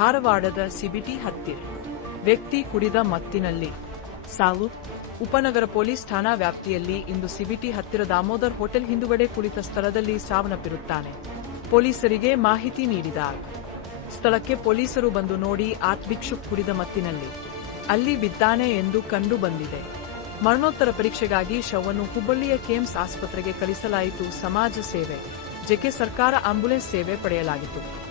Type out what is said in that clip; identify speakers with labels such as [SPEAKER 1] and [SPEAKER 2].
[SPEAKER 1] ಧಾರವಾಡದ ಸಿಬಿಟಿ ಹತ್ತಿರ. ವ್ಯಕ್ತಿ ಕುಡಿದ ಮತ್ತಿನಲ್ಲಿ ಸಾವು. ಉಪನಗರ ಪೊಲೀಸ್ ಠಾಣಾ ವ್ಯಾಪ್ತಿಯಲ್ಲಿ ಇಂದು ಸಿಬಿಟಿ ಹತ್ತಿರ ದಾಮೋದರ್ ಹೋಟೆಲ್ ಹಿಂದುಗಡೆ ಕುಳಿತ ಸ್ಥಳದಲ್ಲಿ ಸಾವನ್ನಪ್ಪಿರುತ್ತಾನೆ. ಪೊಲೀಸರಿಗೆ ಮಾಹಿತಿ ನೀಡಿದ ಸ್ಥಳಕ್ಕೆ ಪೊಲೀಸರು ಬಂದು ನೋಡಿ ಆತ್ಭಿಕ್ಷುಕ್ ಕುಡಿದ ಮತ್ತಿನಲ್ಲಿ. ಅಲ್ಲಿ ಬಿದ್ದಾನೆ ಎಂದು ಕಂಡು ಬಂದಿದೆ. ಮರಣೋತ್ತರ ಪರೀಕ್ಷೆಗಾಗಿ ಶವವನ್ನು ಹುಬ್ಬಳ್ಳಿಯ ಕೇಮ್ಸ್ ಆಸ್ಪತ್ರೆಗೆ ಕಳಿಸಲಾಯಿತು ಸಮಾಜ ಸೇವೆ. ಜೆಕೆ ಸರ್ಕಾರ ಆಂಬುಲೆನ್ಸ್ ಸೇವೆ ಪಡೆಯಲಾಗಿತ್ತು.